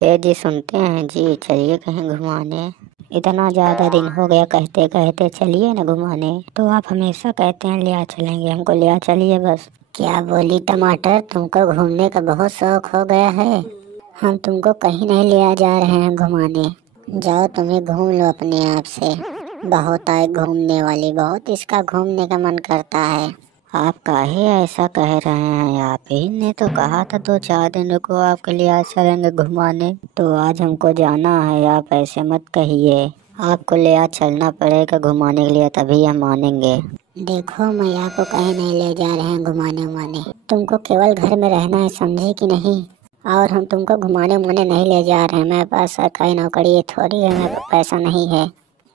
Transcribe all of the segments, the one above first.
ये जी सुनते हैं जी, चलिए कहीं घुमाने। इतना ज्यादा दिन हो गया कहते कहते चलिए ना घुमाने। तो आप हमेशा कहते हैं लिया चलेंगे, हमको लिया चलिए बस। क्या बोली टमाटर, तुमको घूमने का बहुत शौक हो गया है। हम तुमको कहीं नहीं लिया जा रहे हैं घुमाने। जाओ तुम्हें घूम लो अपने आप से। बहुत आए घूमने वाली, बहुत इसका घूमने का मन करता है। आप काहे ऐसा कह रहे हैं? आप ही ने तो कहा था 2-4 दिन रुको, आपके लिए आज चलेंगे घुमाने। तो आज हमको जाना है, आप ऐसे मत कहिए। आपको ले आज चलना पड़ेगा घुमाने के लिए, तभी हम मानेंगे। देखो मैं आपको कहीं नहीं ले जा रहे हैं घुमाने उमाने। तुमको केवल घर में रहना है, समझे कि नहीं। और हम तुमको घुमाने उमाने नहीं ले जा रहे हैं। मेरे पास सरकारी नौकरी है थोड़ी है, मेरे पास पैसा नहीं है।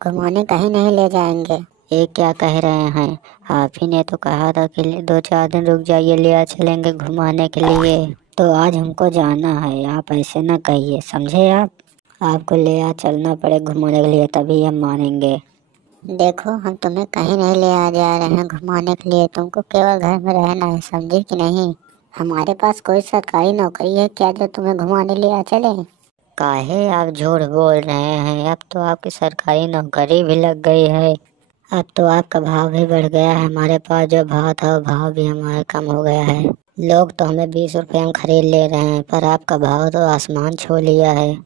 घुमाने कहीं नहीं ले जाएंगे। ये क्या कह रहे हैं? आप ही ने तो कहा था कि 2-4 दिन रुक जाइए, लिया चलेंगे घुमाने के लिए। तो आज हमको जाना है, आप ऐसे ना कहिए, समझे आप। आपको ले आ चलना पड़े घुमाने के लिए, तभी हम मानेंगे। देखो हम तुम्हें कहीं नहीं ले आ जा रहे हैं घुमाने के लिए, तुमको केवल घर में रहना है, समझे कि नहीं। हमारे पास कोई सरकारी नौकरी है क्या जो तुम्हें घुमाने ले आ चले? काहे आप झूठ बोल रहे हैं? अब तो आपकी सरकारी नौकरी भी लग गई है। अब तो आपका भाव भी बढ़ गया है, हमारे पास जो भाव था वो भाव भी हमारा कम हो गया है। लोग तो हमें 20 रुपये में खरीद ले रहे हैं, पर आपका भाव तो आसमान छू लिया है।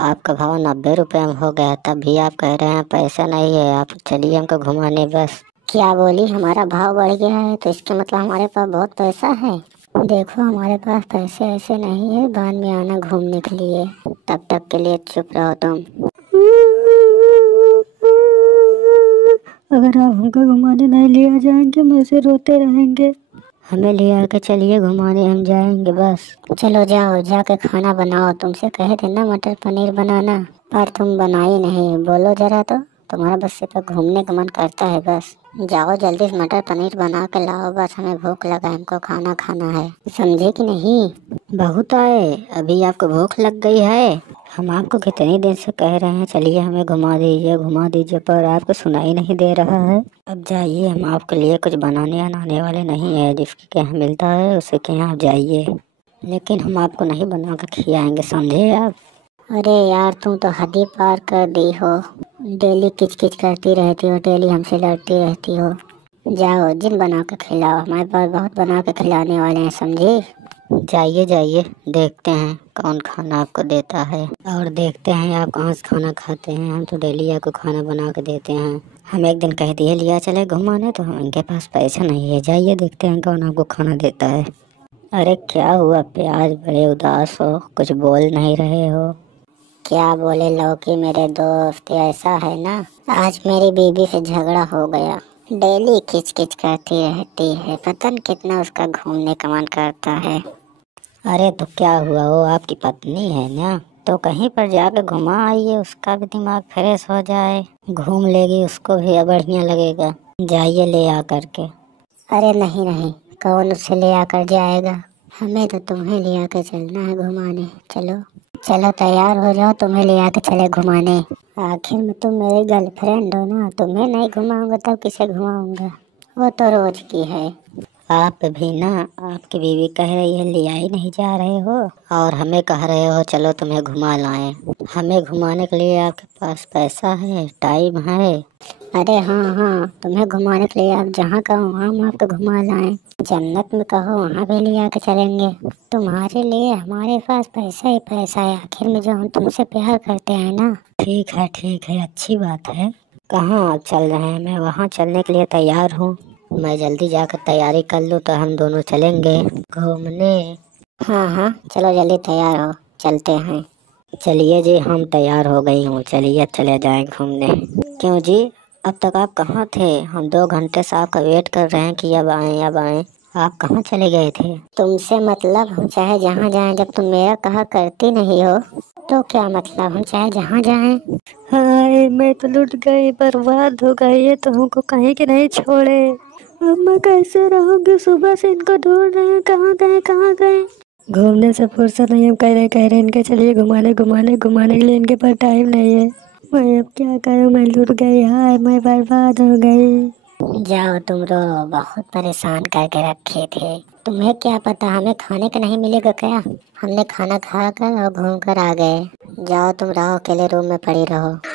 आपका भाव 90 रुपये में हो गया, तब भी आप कह रहे हैं पैसा नहीं है। आप चलिए हमको घुमाने बस। क्या बोली हमारा भाव बढ़ गया है? तो इसका मतलब हमारे पास बहुत पैसा है। देखो हमारे पास पैसे ऐसे नहीं है, बाद में आना घूमने के लिए। तब तक के लिए चुप रहो तुम। अगर आप हमको घुमाने नहीं लिया जाएंगे, हम ऐसे रोते रहेंगे। हमें ले आके चलिए घुमाने, हम जाएंगे बस। चलो जाओ, जाके खाना बनाओ। तुमसे कहे थे ना मटर पनीर बनाना, पर तुम बनाई नहीं। बोलो जरा तो, तुम्हारा बस सिर्फ घूमने का मन करता है बस। जाओ जल्दी से मटर पनीर बना के लाओ, बस हमें भूख लगा, हमको खाना खाना है, समझे कि नहीं। बहुत आए, अभी आपको भूख लग गई है। हम आपको कितने दिन से कह रहे हैं चलिए हमें घुमा दीजिए, पर आपको सुनाई नहीं दे रहा है। अब जाइए, हम आपके लिए कुछ बनाने वाले नहीं है। जिसके यहाँ मिलता है उसे के यहाँ आप जाइए, लेकिन हम आपको नहीं बना कर खिलाएंगे, समझे आप। अरे यार तुम तो हद ही पार कर दी हो। डेली किच किच करती रहती हो, डेली हमसे लड़ती रहती हो। जाओ जिन बना कर खिलाओ, हमारे पास बहुत बना कर खिलाने वाले हैं, समझे। जाइए जाइए, देखते हैं कौन खाना आपको देता है, और देखते हैं आप कहाँ से खाना खाते हैं। हम तो डेली आपको खाना बना के देते हैं। हम एक दिन कह दिए लिया चले घुमाने, तो हम इनके पास पैसा नहीं है। जाइए देखते हैं कौन आपको खाना देता है। अरे क्या हुआ प्याज, बड़े उदास हो, कुछ बोल नहीं रहे हो। क्या बोले लौकी मेरे दोस्त, ऐसा है ना, आज मेरी बीबी से झगड़ा हो गया। डेली किच किच करती रहती है, पता नहीं कितना उसका घूमने का मन करता है। अरे तो क्या हुआ, वो आपकी पत्नी है ना, तो कहीं पर जाकर घुमा आइए, उसका भी दिमाग फ्रेश हो जाए। घूम लेगी, उसको भी बढ़िया लगेगा। जाइए ले आ करके। अरे नहीं नहीं, कौन उसे ले आकर जाएगा। हमें तो तुम्हें ले आकर चलना है घुमाने। चलो चलो तैयार हो जाओ, तुम्हें ले आकर चले घुमाने। आखिर में तुम मेरी गर्लफ्रेंड हो ना, तुम्हें नहीं घुमाऊंगा तब किसे घुमाऊंगा। वो तो रोज की है। आप भी ना, आपकी बीवी कह रही है लिया ही नहीं जा रहे हो, और हमें कह रहे हो चलो तुम्हें घुमा लाएं। हमें घुमाने के लिए आपके पास पैसा है, टाइम है। अरे हाँ हाँ, तुम्हें घुमाने के लिए आप जहाँ कहो हम आपको घुमा लाएं। जन्नत में कहो वहाँ भी ले आके चलेंगे। तुम्हारे लिए हमारे पास पैसा ही पैसा है, आखिर में जो हम तुमसे प्यार करते हैं ना। ठीक है, अच्छी बात है। कहाँ आप चल रहे हैं? मैं वहाँ चलने के लिए तैयार हूँ। मैं जल्दी जाकर तैयारी कर लूँ तो हम दोनों चलेंगे घूमने। हाँ हाँ चलो जल्दी तैयार हो, चलते हैं। चलिए जी, हम तैयार हो गई हूँ, चलिए अब चले जाएं घूमने। क्यों जी, अब तक आप कहाँ थे? हम 2 घंटे से आपका वेट कर रहे हैं कि अब आएं अब आएं। आप कहाँ चले गए थे? तुमसे मतलब हम चाहे जहाँ जाएं, जब तुम मेरा कहा करती नहीं हो तो क्या मतलब, हम चाहे जहाँ जाएं। हाय मैं तो लुट गई, बर्बाद हो गई, ये तो हमको कहीं के नहीं छोड़े। अब मैं कैसे रहूंगी, सुबह से इनको ढूंढ रहे हैं, कहाँ गए कहाँ गए। घूमने से फुर्सत नहीं, हम कह रहे इनके चलिए घुमाने के लिए इनके पास टाइम नहीं है। मैं अब क्या करूँ, मैं लुट गई, हाय मैं बर्बाद हो गई। जाओ तुम, तो बहुत परेशान करके रखे थे। तुम्हें क्या पता, हमें खाने का नहीं मिलेगा क्या? हमने खाना खा कर और घूम कर आ गए। जाओ तुम रहो, अकेले रूम में पड़ी रहो।